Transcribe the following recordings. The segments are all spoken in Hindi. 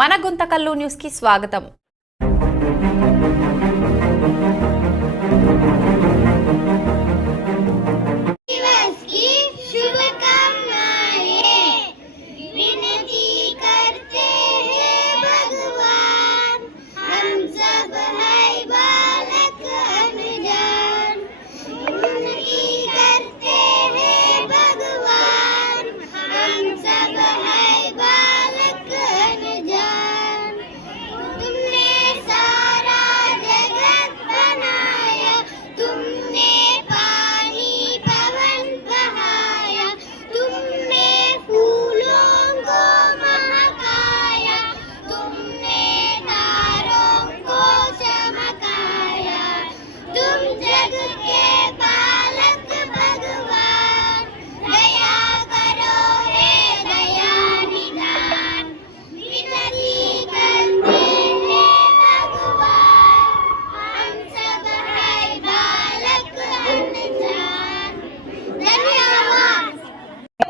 మన గుంతకల్లు న్యూస్ కి స్వాగతం।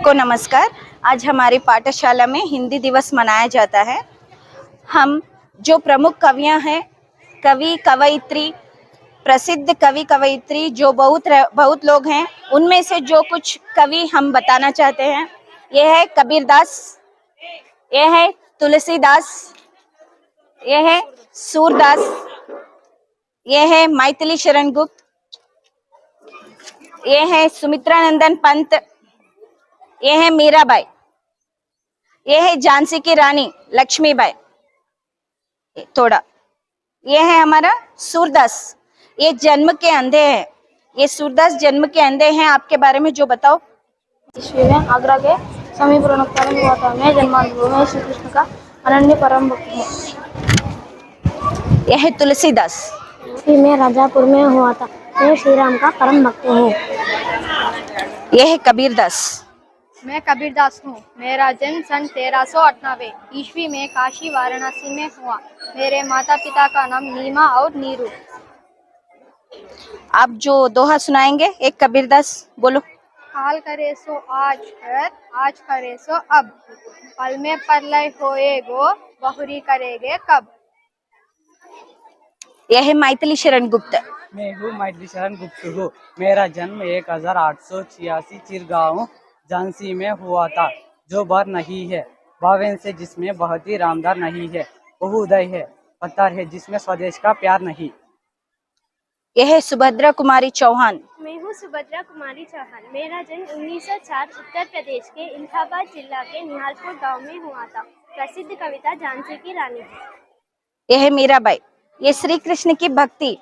को नमस्कार। आज हमारी पाठशाला में हिंदी दिवस मनाया जाता है। हम जो प्रमुख कवियां हैं, कवि कवयित्री, प्रसिद्ध कवि कवयित्री जो बहुत लोग हैं, उनमें से जो कुछ कवि हम बताना चाहते हैं। यह है कबीरदास, यह है तुलसीदास, यह है सूरदास, यह है मैथिली शरण गुप्त, यह है सुमित्रानंदन पंत, यह है मीराबाई, यह है झांसी की रानी लक्ष्मीबाई। थोड़ा यह है हमारा सूरदास, ये जन्म के अंधे हैं। ये सूरदास जन्म के अंधे हैं। आपके बारे में जो बताओ। ईस्वी में आगरा के समीप रणोत्तम हुआ था। मैं जन्मांतरु में श्री कृष्ण का अनन्य परम भक्त हूँ। यह है तुलसीदास। ईस्वी में राजापुर में हुआ था। मैं श्री राम का परम भक्त हूँ। यह है कबीरदास। मैं कबीरदास हूँ। मेरा जन्म सन 1398 ईस्वी में काशी वाराणसी में हुआ। मेरे माता पिता का नाम नीमा और नीरू। आप जो दोहा सुनाएंगे एक कबीरदास बोलो। काल करे सो आज है, आज करे सो अब, पल में प्रलय होएगो, बहुरी करेगे कब। यह है मैथिली शरण गुप्त। मैं हूँ मैथिली शरण गुप्त हूँ। मेरा जन्म 1886 चिरगांव झांसी में हुआ था। जो बर नहीं है भावेन से, जिसमें बहुत ही रामदार नहीं है, बहुउदय है पत्थर है, जिसमें स्वदेश का प्यार नहीं। यह है सुभद्रा कुमारी चौहान। मैं हूँ सुभद्रा कुमारी चौहान। मेरा जन्म 1904 उत्तर प्रदेश के इलाहाबाद जिला के निहालपुर गांव में हुआ था। प्रसिद्ध कविता झांसी की रानी है। यह है मीराबाई। ये श्री कृष्ण की भक्ति।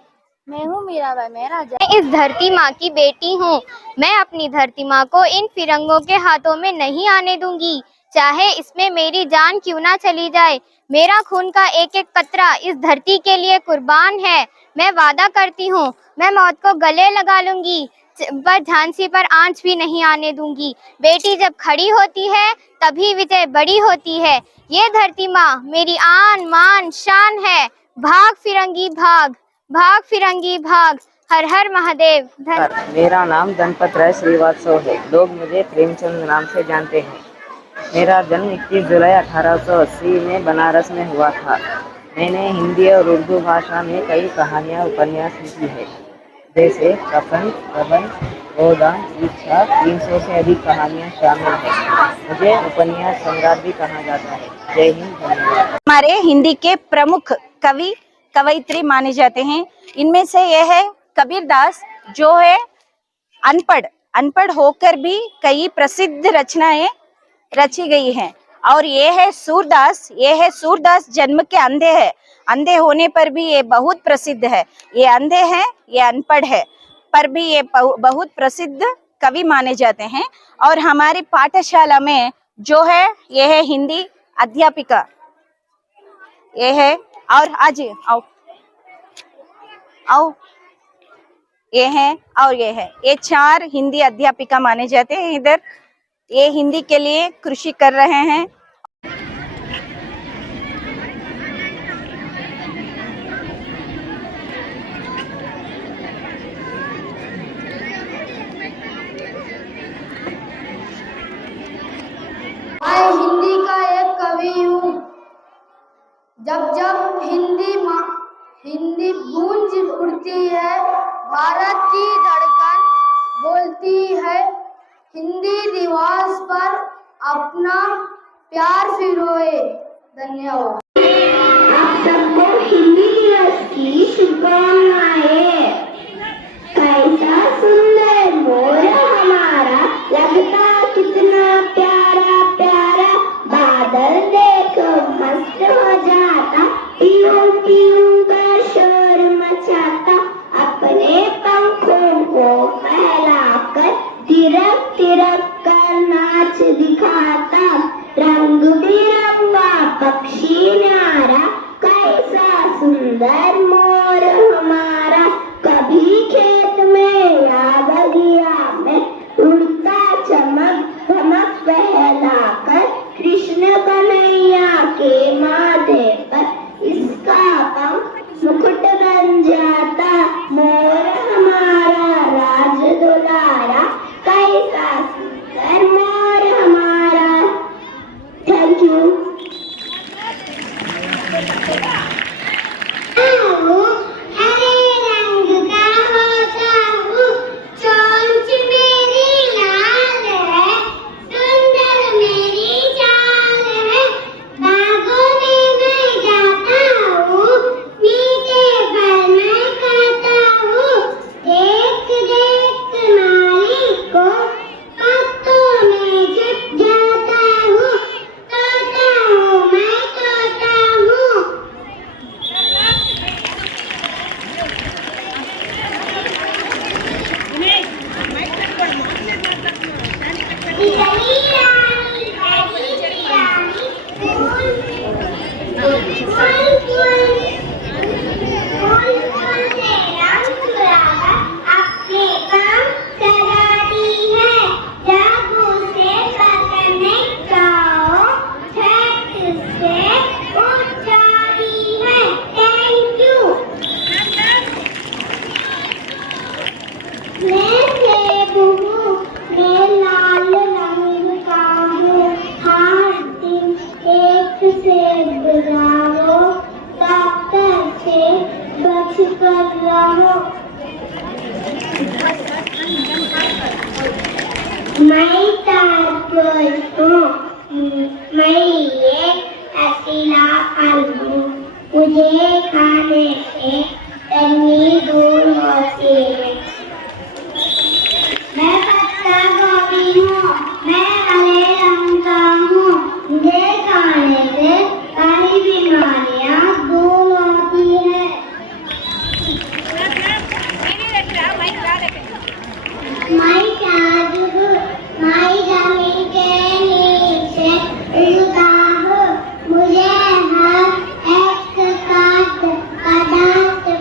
मैं हूँ मीराबाई। मेरा जन्म इस धरती माँ की बेटी हूँ। मैं अपनी धरती माँ को इन फिरंगों के हाथों में नहीं आने दूंगी, चाहे इसमें मेरी जान क्यों ना चली जाए। मेरा खून का एक एक कतरा इस धरती के लिए कुर्बान है। मैं वादा करती हूँ, मैं मौत को गले लगा लूंगी, पर झांसी पर आंच भी नहीं आने दूंगी। बेटी जब खड़ी होती है तभी विजय बड़ी होती है। ये धरती माँ मेरी आन मान शान है। भाग फिरंगी भाग, भाग फिरंगी भाग, हर हर महादेव। मेरा नाम धनपत राय श्रीवास्तव है। लोग मुझे प्रेमचंद नाम से जानते हैं। मेरा जन्म 21 जुलाई 1880 में बनारस में हुआ था। मैंने हिंदी और उर्दू भाषा में कई कहानियाँ उपन्यास लिखी है, जैसे कफन, प्रबंध, गोदान, इच्छा। 300 से अधिक कहानियाँ शामिल हैं। मुझे उपन्यास सम्राट भी कहा जाता है। जय हिंद, धन्यवाद। हमारे हिंदी के प्रमुख कवि कवयित्री माने जाते हैं। इनमें से यह है कबीरदास, जो है अनपढ़ होकर भी कई प्रसिद्ध रचनाएं रची गई हैं। और ये है सूरदास। ये है सूरदास जन्म के अंधे हैं। अंधे होने पर भी ये बहुत प्रसिद्ध है। ये अंधे हैं, ये अनपढ़ है, पर भी ये बहुत प्रसिद्ध कवि माने जाते हैं। और हमारी पाठशाला में जो है ये है हिंदी अध्यापिका। ये है, और आज आओ आओ, ये है और ये है। ये 4 हिंदी अध्यापिका माने जाते हैं इधर। ये हिंदी के लिए कृषि कर रहे हैं। मैं हिंदी का एक कवि हूँ। जब जब हिंदी गूंज उठती है, भारत की धड़कन बोलती है, हिंदी दिवस पर अपना प्यार फिरोए। धन्यवाद। आप सबको हिंदी दिवस की शुभकामनाएं। कैसा सुंदर मोर हमारा, लगता कितना प्यारा प्यारा, बादल देखो मस्त हो जाता, पीऊ पीऊ का शोर मचाता, अपने पंखों को फैलाकर तिरक तिरक कर नाच दिखाता, रंग बिरंगा पक्षी न्यारा, कैसा सुंदर मोर हमारा, कभी खेत में या बगिया में उड़ता चमक धमक फैलाकर, कृष्ण कन्हैया के माथे पर इसका पंख मुकुट बन जाता, मोर हमारा राज दुलारा, कैसा सुंदर मोर हमारा। Thank you. हरे रंग का होता हूँ, चोंच मेरी लाल है, सुंदर मेरी चाल है, बागों में मैं जाता हूँ, मीठे फल मैं खाता हूँ, देख देख नारी को पत्तों में छिप जाता हूँ, तोता हूँ मैं तोता हूँ। मैं तारपुर हूँ, मैं एक हसीला फल हूँ, मुझे खाने से गर्मी दूर होती है। मैं पत्ता गोभी हूँ, मैं हरे रंग का हूँ, मुझे खाने से सारी बीमारियाँ दूर होती है। मैं ताज हूँ, मैं जमीन के नीचे उड़ता हूँ, मुझे हर एक कदम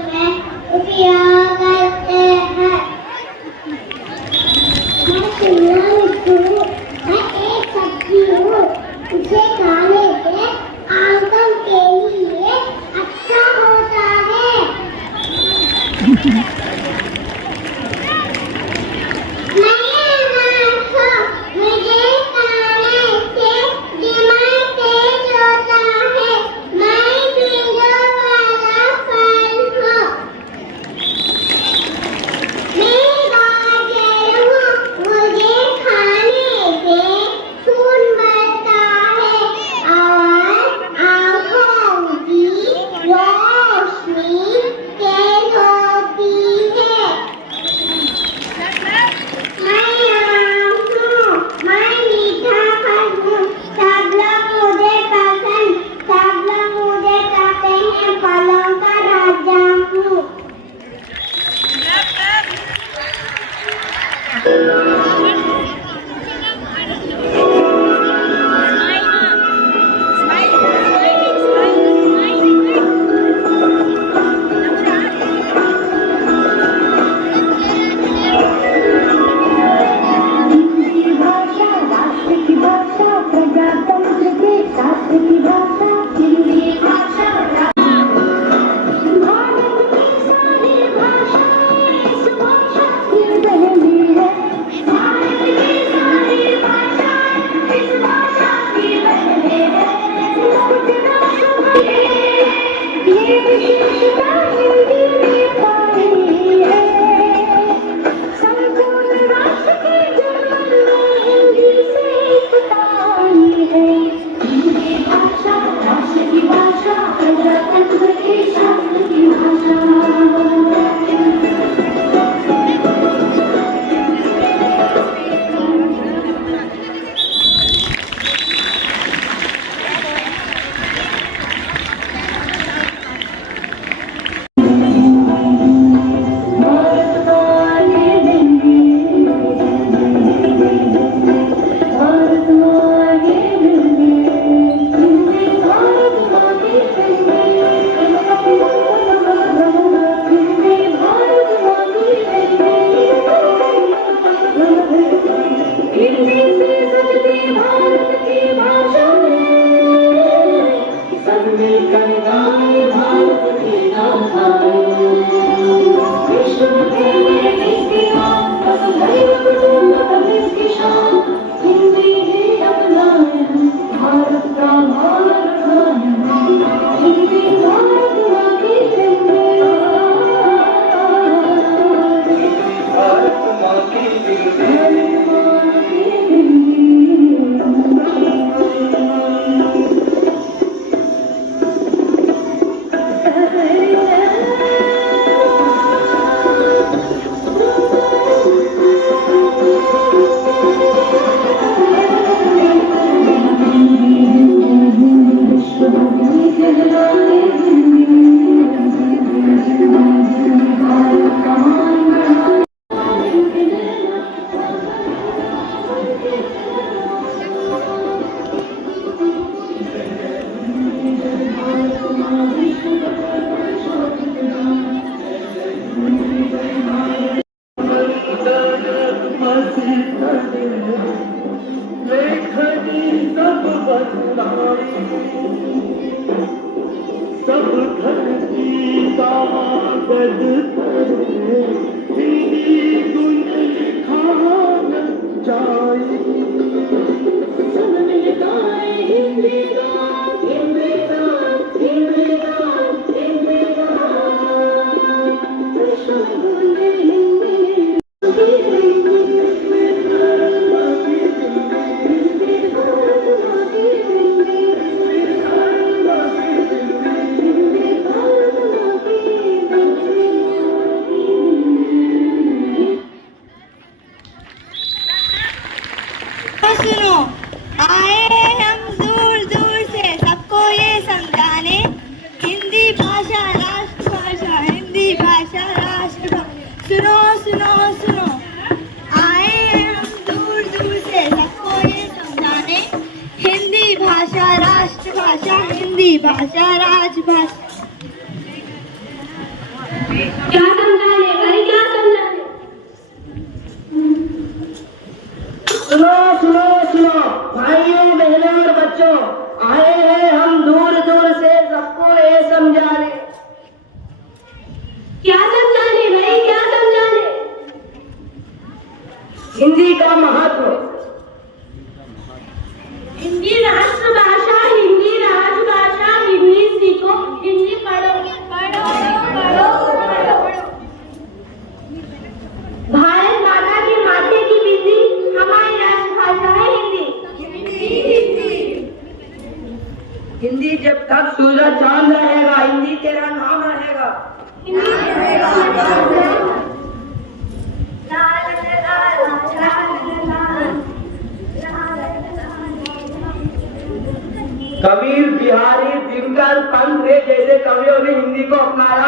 कबीर, बिहारी, दिनकर, पंत जैसे कवियों ने हिंदी को अपनाया।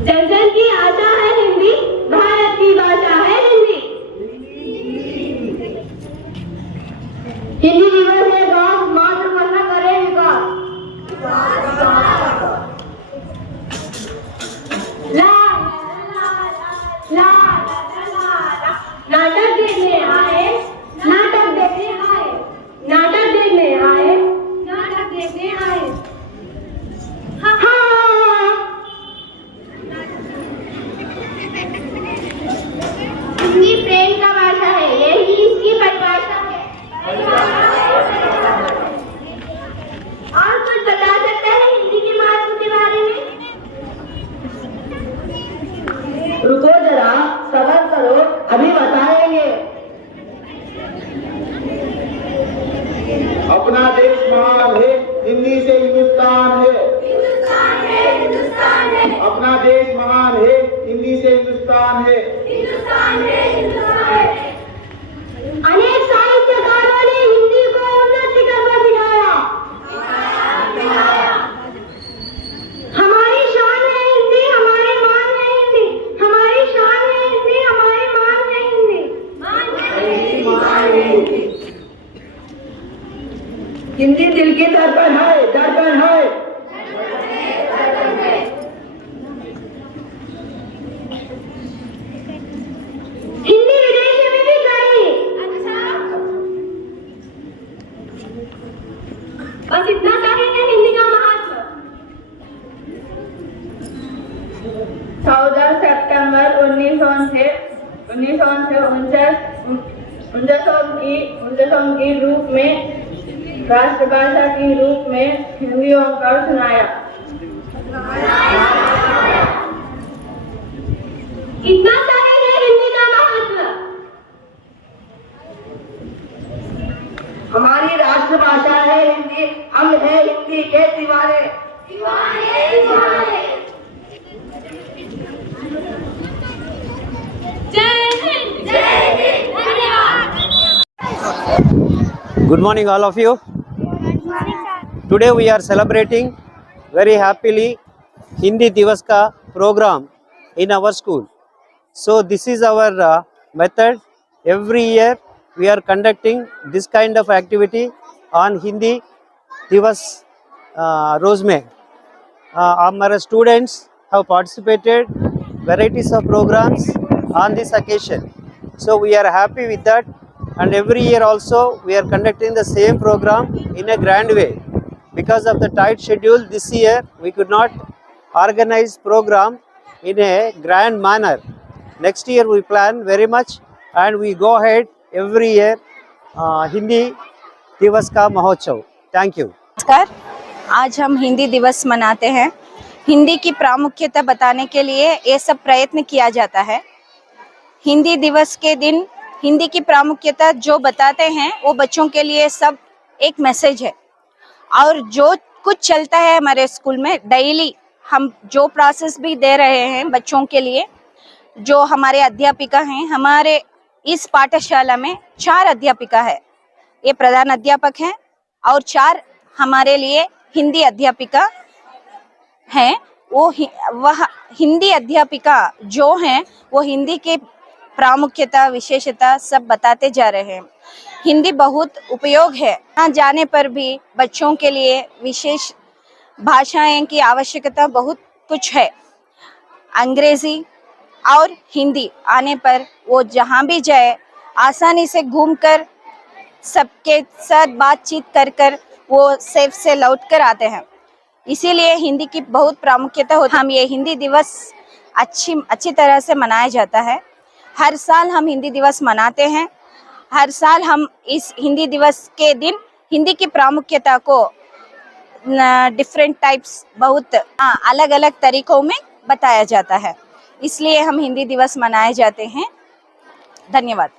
जन जन की आशा है हिंदी, भारत की भाषा है हिंदी। हिंदी दिवस है गाँव मातृभाषा करे विकास। नाटक देखने आए, नाटक देखने आए, नाटक देखने आए, नाटक देखने आए। हाँ। हिंदी दिल की धड़कन है, धड़कन है। हिंदी विदेश में भी गई। अच्छा, बस इतना सा है हिंदी का महत्व। 14 सितंबर 1949 की रूप में राष्ट्रभाषा के रूप में हिंदी होकर सुनाया। इतना सारे है हिंदी का महत्व। हमारी राष्ट्रभाषा है हिंदी, हम है हिंदी के दीवाने। जय हिंद, जय हिंद, धन्यवाद। Good morning all of you. Today we are celebrating very happily Hindi Divas ka program in our school. So this is our method. Every year we are conducting this kind of activity on Hindi Divas रोज में हमारे students have participated varieties of programs on this occasion. So we are happy with that, and every year also we are conducting the same program in a grand way. Because of the tight schedule this year we could not organize program in a grand manner. Next year we plan very much and we go ahead every year Hindi दिवस का महोत्सव. Thank you. नमस्कार, आज हम हिंदी दिवस मनाते हैं। हिंदी की प्रामुख्यता बताने के लिए ये सब प्रयत्न किया जाता है। हिंदी दिवस के दिन हिंदी की प्रामुख्यता जो बताते हैं वो बच्चों के लिए सब एक मैसेज है। और जो कुछ चलता है हमारे स्कूल में डेली, हम जो प्रोसेस भी दे रहे हैं बच्चों के लिए, जो हमारे अध्यापिका हैं, हमारे इस पाठशाला में 4 अध्यापिका है। ये प्रधान अध्यापक हैं और 4 हमारे लिए हिंदी अध्यापिका हैं। वह हिंदी अध्यापिका जो हैं वो हिंदी के प्रामुख्यता विशेषता सब बताते जा रहे हैं। हिंदी बहुत उपयोग है, यहाँ जाने पर भी बच्चों के लिए विशेष भाषाएं की आवश्यकता बहुत कुछ है। अंग्रेजी और हिंदी आने पर वो जहाँ भी जाए आसानी से घूमकर सबके साथ बातचीत कर कर वो सेफ से लौट कर आते हैं। इसीलिए हिंदी की बहुत प्रामुख्यता होती है। हम ये हिंदी दिवस अच्छी तरह से मनाया जाता है। हर साल हम हिंदी दिवस मनाते हैं। हर साल हम इस हिंदी दिवस के दिन हिंदी की प्रामुख्यता को डिफरेंट टाइप्स बहुत अलग अलग तरीकों में बताया जाता है। इसलिए हम हिंदी दिवस मनाए जाते हैं। धन्यवाद।